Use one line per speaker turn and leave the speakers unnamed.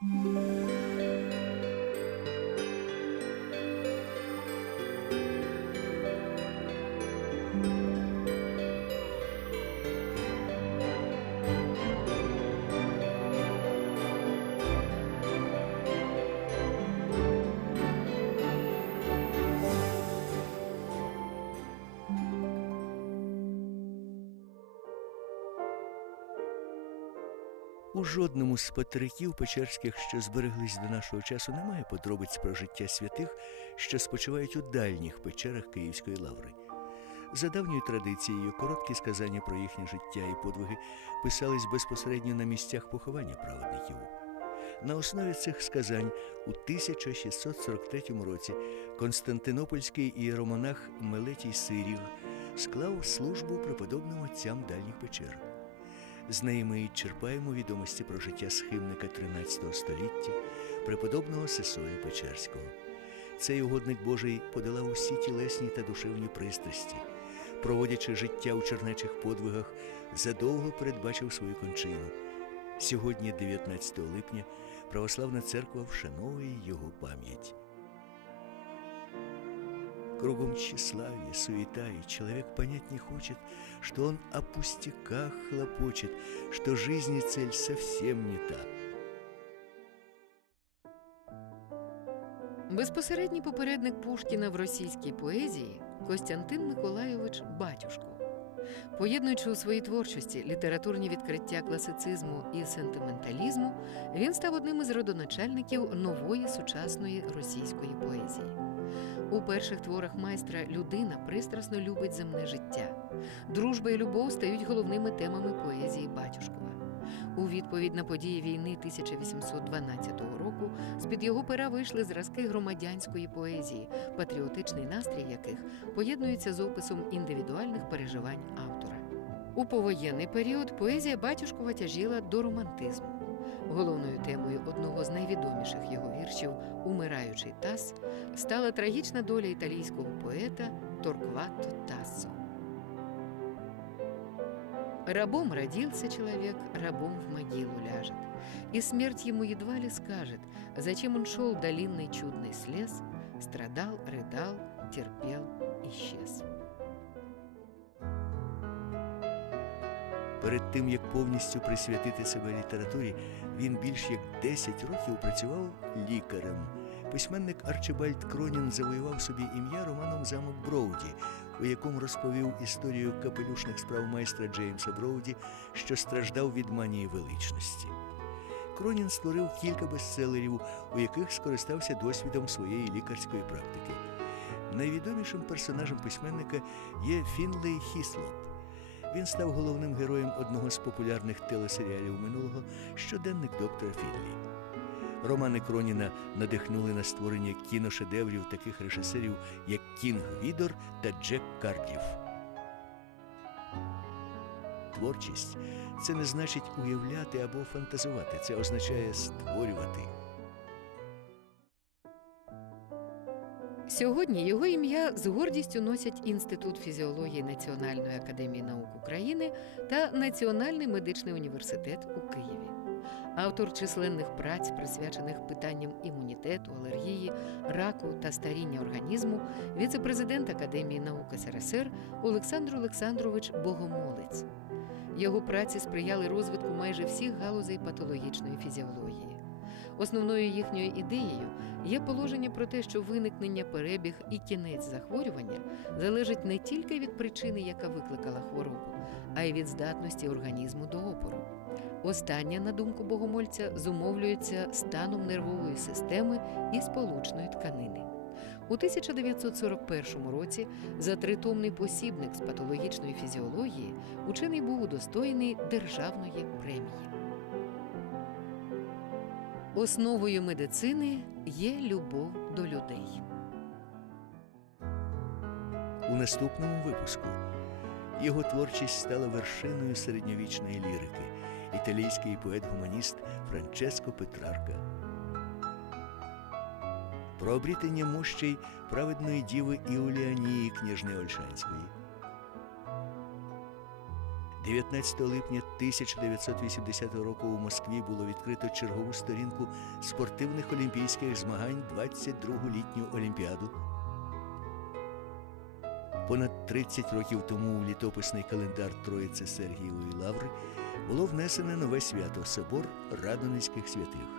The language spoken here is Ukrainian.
Música У жодному з патериків печерських, що збереглись до нашого часу, немає подробиць про життя святих, що спочивають у дальніх печерах Київської лаври. За давньою традицією, короткі сказання про їхнє життя і подвиги писались безпосередньо на місцях поховання праведників. На основі цих сказань у 1643 році Константинопольський ієромонах Мелетій Сиріг склав службу преподобним отцям дальніх печер. З неї ми черпаємо відомості про життя схимника 13 століття, преподобного Сесої Печерського. Цей угодник Божий подолав усі тілесні та душевні пристрасті, проводячи життя у чернечих подвигах, задовго передбачив свою кончину. Сьогодні, 19 липня, православна церква вшановує його пам'ять. Кругом тщеславие, суета, и человек понять не хочет, что он о пустяках хлопочет, что жизнь и цель совсем не та.
Безпосередній попередник Пушкіна в російській поезії Костянтин Миколайович Батюшко. Поєднуючи у своїй творчості літературні відкриття класицизму і сентименталізму, він став одним із родоначальників нової сучасної російської поезії. У перших творах майстра людина пристрасно любить земне життя. Дружба і любов стають головними темами поезії Батюшкова. У відповідь на події війни 1812 року з-під його пера вийшли зразки громадянської поезії, патріотичний настрій яких поєднується з описом індивідуальних переживань автора. У повоєнний період поезія Батюшкова тяжіла до романтизму. Головною темою одного з найвідоміших його віршів Умираючий таз стала трагічна доля італійського поета Торквато Тассо. Рабом родился человек, рабом в могилу ляжет. И смерть ему едва ли скажет, зачем он шел долинный чудный слез, страдал, рыдал, терпел, исчез.
Перед тим як повністю присвятити себе літературі, він більш як 10 років працював лікарем. Письменник Арчибальд Кронін завоював собі ім'я романом Замок Броуді, у якому розповів історію капелюшних справ майстра Джеймса Броуді, що страждав від манії величності. Кронін створив кілька бестселерів, у яких скористався досвідом своєї лікарської практики. Найвідомішим персонажем письменника є Фінлей Хіслоп. Він став головним героєм одного з популярних телесеріалів минулого щоденник доктора Фінлі. Романи Кроніна надихнули на створення кіношедеврів таких режисерів, як Кінг Відор та Джек Кардів. Творчість це не значить уявляти або фантазувати, це означає створювати.
Сьогодні його ім'я з гордістю носять Інститут фізіології Національної академії наук України та Національний медичний університет у Києві. Автор численних праць, присвячених питанням імунітету, алергії, раку та старіння організму, віце-президент Академії наук СРСР Олександр Олександрович Богомолець. Його праці сприяли розвитку майже всіх галузей патологічної фізіології. Основною їхньою ідеєю є положення про те, що виникнення, перебіг і кінець захворювання залежить не тільки від причини, яка викликала хворобу, а й від здатності організму до опору. Остання, на думку богомольця, зумовлюється станом нервової системи і сполучної тканини. У 1941 році за тритомний посібник з патологічної фізіології учений був удостоєний державної премії. Основою медицини є любов до людей.
У наступному випуску його творчість стала вершиною середньовічної лірики. Італійський поет-гуманіст Франческо Петрарка. Про обрітення мощей праведної діви Іуліанії княжни Ольшанської. 19 липня 1980 року у Москві було відкрито чергову сторінку спортивних олімпійських змагань 22-гу літню олімпіаду. Понад 30 років тому у літописний календар Троїці Сергієвої Лаври було внесене нове свято собор Радоницьких святих.